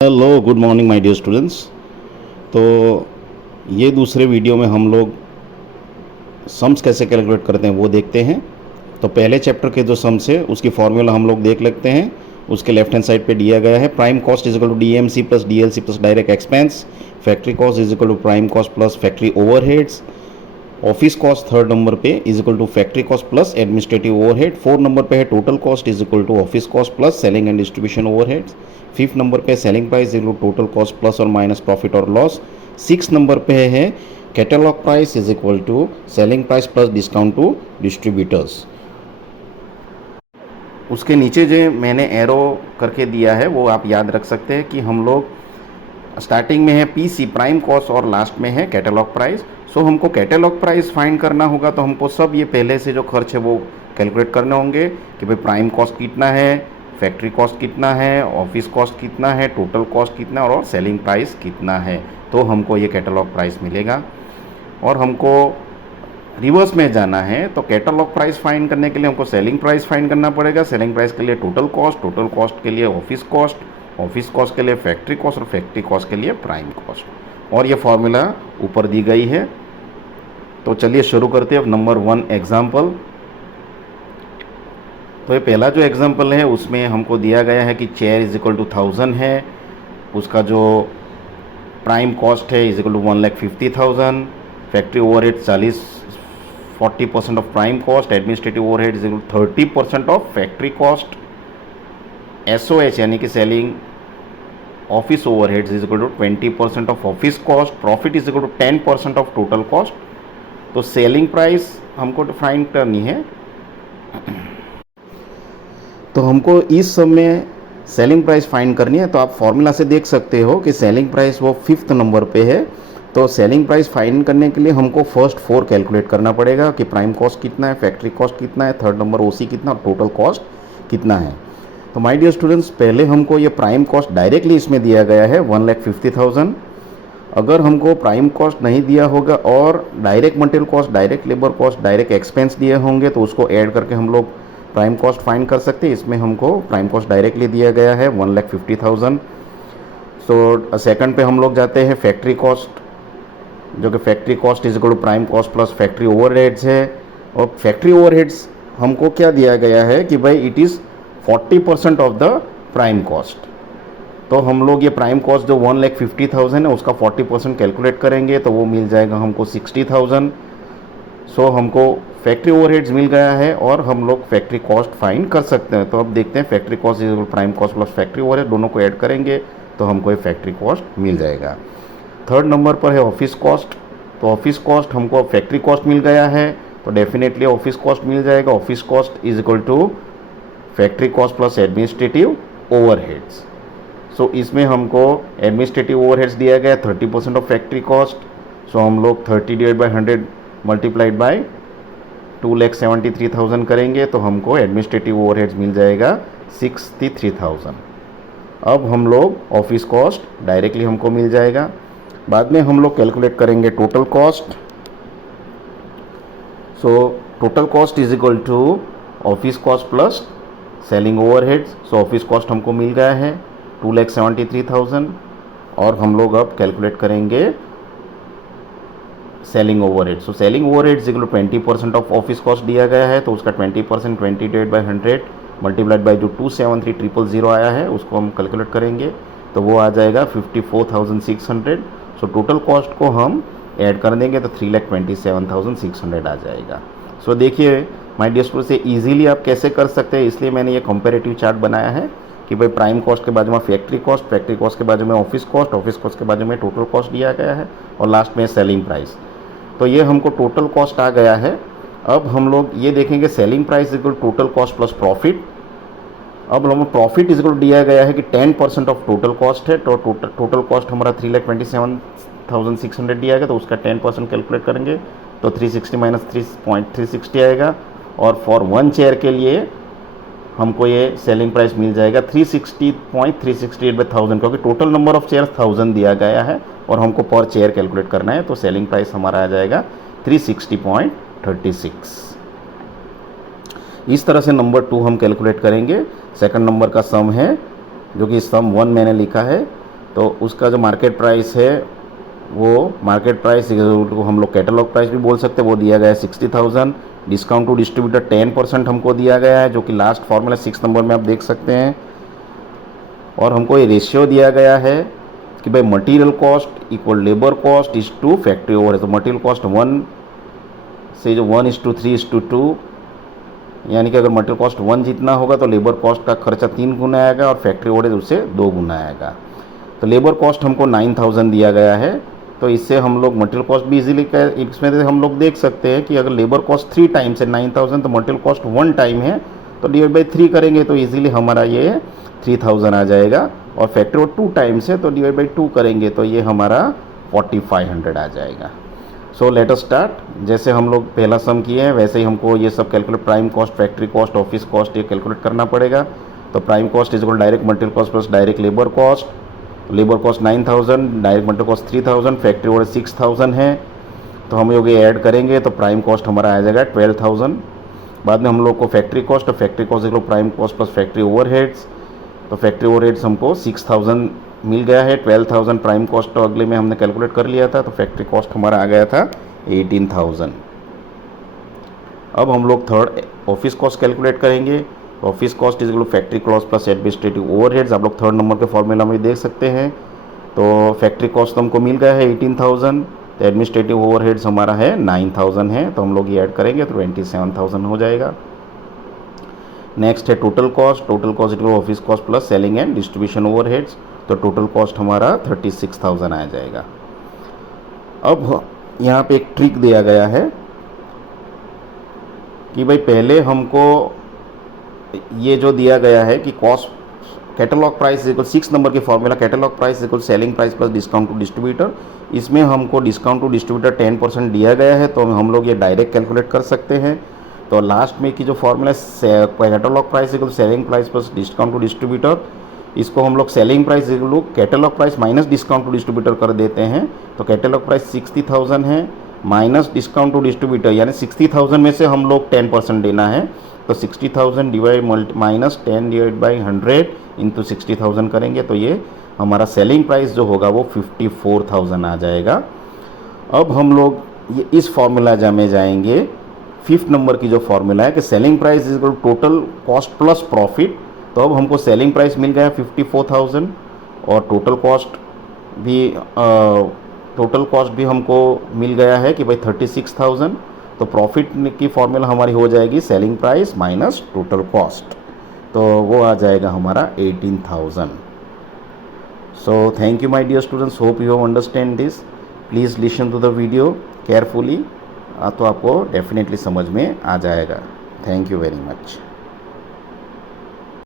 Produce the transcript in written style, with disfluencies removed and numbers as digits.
Hello good morning my dear students. तो ये दूसरे वीडियो में हम लोग सम्स कैसे कैलकुलेट करते हैं वो देखते हैं। तो पहले चैप्टर के जो सम्स है उसकी फॉर्मूला हम लोग देख लेते हैं। उसके लेफ्ट हैंड साइड पे दिया गया है prime cost is equal to DMC plus DLC plus direct expense, factory cost is equal to prime cost plus factory overheads, office cost third number पे is equal to factory cost plus administrative overhead, fourth number पे है total cost is equal to office cost plus selling and distribution overheads, fifth number पे selling price is equal to total cost plus और minus profit और loss, six number पे है catalogue price is equal to selling price plus discount to distributors. उसके नीचे जो मैंने arrow करके दिया है वो आप याद रख सकते हैं कि हम लोग स्टार्टिंग में है पीसी प्राइम कॉस्ट और लास्ट में है कैटलॉग प्राइस। सो हमको कैटलॉग प्राइस फाइंड करना होगा तो हमको सब ये पहले से जो खर्च है वो कैलकुलेट करने होंगे कि भाई प्राइम कॉस्ट कितना है, फैक्ट्री कॉस्ट कितना है, ऑफिस कॉस्ट कितना है, टोटल कॉस्ट कितना है और सेलिंग प्राइस कितना है। तो हमको ये कैटलॉग प्राइस मिलेगा। और हमको रिवर्स में जाना है तो कैटलॉग प्राइस फाइंड करने के लिए हमको सेलिंग प्राइस फाइंड करना पड़ेगा, सेलिंग प्राइस के लिए टोटल कॉस्ट के लिए ऑफिस कॉस्ट के लिए फैक्ट्री कॉस्ट और फैक्ट्री कॉस्ट के लिए प्राइम कॉस्ट। और ये फॉर्मूला ऊपर दी गई है। तो चलिए शुरू करते हैं। अब नंबर 1 एग्जाम्पल। तो ये पहला जो एग्जाम्पल है उसमें हमको दिया गया है कि चेयर इज इक्वल टू 1000 है, उसका जो प्राइम कॉस्ट है is equal to 1,50,000, factory overhead 40% of prime cost, administrative overhead is equal to 30% of factory cost, SOH यानी कि selling office overheads is equal to 20% of office cost, profit is equal to 10% of total cost. तो selling price हमको find करनी है। तो हमको इस सब में सेलिंग प्राइस फाइंड करनी है। तो आप फॉर्मूला से देख सकते हो कि सेलिंग प्राइस वो 5th नंबर पे है। तो सेलिंग प्राइस फाइंड करने के लिए हमको फर्स्ट 4 कैलकुलेट करना पड़ेगा कि प्राइम कॉस्ट कितना है, फैक्ट्री कॉस्ट कितना है, थर्ड नंबर OC कितना और टोटल कॉस्ट कितना है। तो माय डियर स्टूडेंट्स, पहले हमको ये प्राइम कॉस्ट डायरेक्टली इसमें दिया गया है 1,50,000। अगर हमको प्राइम कॉस्ट नहीं दिया होगा और direct material cost, direct labour cost, direct expense दिए होंगे तो उसको ऐड करके हम लोग प्राइम कॉस्ट फाइंड कर सकते हैं। इसमें हमको प्राइम कॉस्ट डायरेक्टली दिया गया है 1,50,000। सो सेकंड पे हम लोग जाते हैं फैक्ट्री कॉस्ट, जो कि factory cost is equal to prime cost plus factory overheads है। और फैक्ट्री ओवरहेड्स हमको क्या दिया गया है कि भाई it is 40% of the prime cost. तो हम लोग ये प्राइम कॉस्ट जो 1,50,000 है उसका 40% कैलकुलेट करेंगे तो वो मिल जाएगा हमको 60,000। सो हमको फैक्ट्री ओवरहेड्स मिल गया है और हम लोग फैक्ट्री कॉस्ट फाइंड कर सकते हैं। तो अब देखते हैं factory cost is prime cost plus factory overhead दोनों को ऐड करेंगे तो हमको ये फैक्ट्री कॉस्ट मिल जाएगा। थर्ड नंबर पर है ऑफिस कॉस्ट। तो ऑफिस कॉस्ट हमको फैक्ट्री कॉस्ट मिल गया है तो डेफिनेटली ऑफिस कॉस्ट मिल जाएगा। Office cost is equal to factory cost plus administrative overheads. So इसमें हमको एडमिनिस्ट्रेटिव ओवरहेड्स दिया गया 30% ऑफ फैक्ट्री कॉस्ट। सो हम लोग 30/100 मल्टीप्लाइड बाय 2,73,000 करेंगे तो हमको एडमिनिस्ट्रेटिव ओवरहेड्स मिल जाएगा 63,000। अब हम लोग ऑफिस कॉस्ट डायरेक्टली हमको मिल जाएगा। बाद में हम लोग कैलकुलेट करेंगे total cost. So total cost is equal to office cost plus selling overheads. So office cost हमको मिल गया है 2,73,000 और हम लोग अब कैलकुलेट करेंगे selling overhead. So selling overhead is equal to 20% of office cost दिया गया है तो उसका 20% 20/100 मल्टीप्लाइड बाई जो 273,000 आया है उसको हम कैलकुलेट करेंगे तो वो आ जाएगा 54,600। सो टोटल कॉस्ट को हम ऐड कर देंगे तो 3,27,600 आ जाएगा। सो देखिए माय डियर स्टूडेंट्स, से ईजिली आप कैसे कर सकते हैं, इसलिए मैंने ये कंपैरेटिव चार्ट बनाया है कि भाई प्राइम कॉस्ट के बाजू में फैक्ट्री कॉस्ट के बाजू में ऑफिस कॉस्ट के बाजू में टोटल कॉस्ट दिया गया है और लास्ट में सेलिंग प्राइस। तो ये हमको टोटल कॉस्ट आ गया है। अब हम लोग ये देखेंगे selling price equal total cost plus profit. अब हम प्रॉफिट इक्वल दिया गया है कि 10% ऑफ टोटल कॉस्ट है तो टोटल कॉस्ट हमारा 3,27,600 दिया गया तो उसका 10% कैलकुलेट करेंगे तो 360 माइनस 3.360 आएगा। और फॉर 1 चेयर के लिए हमको ये सेलिंग प्राइस मिल जाएगा 360.368/1000 क्योंकि टोटल नंबर ऑफ चेयर 1000 दिया गया है और हमको पर चेयर कैलकुलेट करना है तो सेलिंग प्राइस हमारा आ जाएगा 360.36। इस तरह से नंबर 2 हम कैलकुलेट करेंगे। सेकंड नंबर का सम है जो कि सम 1 मैंने लिखा है तो उसका जो मार्केट प्राइस है वो मार्केट प्राइस को हम लोग कैटलॉग प्राइस भी बोल सकते हैं, वो दिया गया है 60,000। डिस्काउंट टू डिस्ट्रीब्यूटर 10% हमको दिया गया है, जो कि लास्ट फॉर्मूला 6 नंबर में आप देख सकते हैं। और हमको ये रेशियो दिया गया है कि भाई material cost equal labour cost is to factory over है। तो मटेरियल कॉस्ट 1 से जो 1:3:2, यानी कि अगर मटेरियल कॉस्ट 1 जितना होगा तो लेबर कॉस्ट का खर्चा 3 गुना आएगा और फैक्ट्री ओवरहेड उससे 2 गुना आएगा। तो लेबर कॉस्ट हमको 9,000 दिया गया है, तो इससे हम लोग मटेरियल कॉस्ट भी इजीली इसमें हम लोग देख सकते हैं कि अगर लेबर कॉस्ट 3 टाइम्स है 9,000 तो मटेरियल कॉस्ट 1 टाइम है, तो डिवाइड बाई 3 करेंगे तो इजीली हमारा ये 3,000 आ जाएगा। और फैक्ट्री ओवर 2 टाइम्स है तो डिवाइड बाई 2 करेंगे तो ये हमारा 4,500 आ जाएगा। So let us start. जैसे हम लोग पहला सम किए हैं वैसे ही हमको ये सब calculate, prime cost, factory cost, office cost, ये कैलकुलेट करना पड़ेगा। तो prime cost is equal direct material cost plus direct labour cost. Labour cost 9,000, direct material cost 3,000, factory over 6,000 है, तो हम लोग ये ऐड करेंगे तो प्राइम कॉस्ट हमारा आ जाएगा 12,000। बाद में हम लोग को फैक्ट्री कॉस्ट, और factory cost is equal prime cost plus factory overheads. तो फैक्ट्री ओवरहेड्स हमको 6,000 मिल गया है। 12,000 प्राइम कॉस्ट तो अगले में हमने कैलकुलेट कर लिया था, तो फैक्ट्री कॉस्ट हमारा आ गया था 18,000। अब हम लोग थर्ड ऑफिस कॉस्ट कैलकुलेट करेंगे। Office cost is equal factory cost plus administrative overheads. आप लोग थर्ड नंबर के फॉर्मूला में देख सकते हैं। तो फैक्ट्री कॉस्ट हमको मिल गया है 18,000, तो एडमिनिस्ट्रेटिव ओवरहेड्स हमारा है 9,000 है, तो हम लोग ये ऐड करेंगे तो 27,000 हो जाएगा। नेक्स्ट है total cost. Total cost is equal office cost plus selling and distribution overheads, तो टोटल कॉस्ट हमारा 36,000 आ जाएगा। अब यहाँ पे एक ट्रिक दिया गया है कि भाई पहले हमको ये जो दिया गया है कि cost catalogue price equal 6 number की formula, catalogue price equal selling price plus discount to distributor. इसमें हमको डिस्काउंट टू डिस्ट्रीब्यूटर 10% दिया गया है, तो हम लोग ये डायरेक्ट कैलकुलेट कर सकते हैं। तो लास्ट में की जो formula catalogue price equal selling price plus discount to distributor, इसको हम लोग selling price equal catalogue price minus discount to distributor कर देते हैं। तो कैटलॉग प्राइस 60,000 है माइनस डिस्काउंट टू डिस्ट्रीब्यूटर, यानी 60,000 में से हम लोग 10% देना है। तो 60,000 divide minus 10 divide by 100 into 60,000 करेंगे तो ये हमारा सेलिंग प्राइस जो होगा वो 54,000 आ जाएगा। अब हम लोग ये इस फॉर्मूला में जाएंगे, 5th नंबर की जो फॉर्मूला है कि selling price is equal total cost plus profit. तो अब हमको सेलिंग प्राइस मिल गया 54,000 और टोटल कॉस्ट भी हमको मिल गया है कि भाई 36,000। तो प्रॉफिट की फॉर्मूला हमारी हो जाएगी selling price minus total cost, तो वो आ जाएगा हमारा 18,000। So thank you my dear students, hope you have understand this. Please listen to the video carefully, तो आपको डेफिनेटली समझ में आ जाएगा। Thank you very much.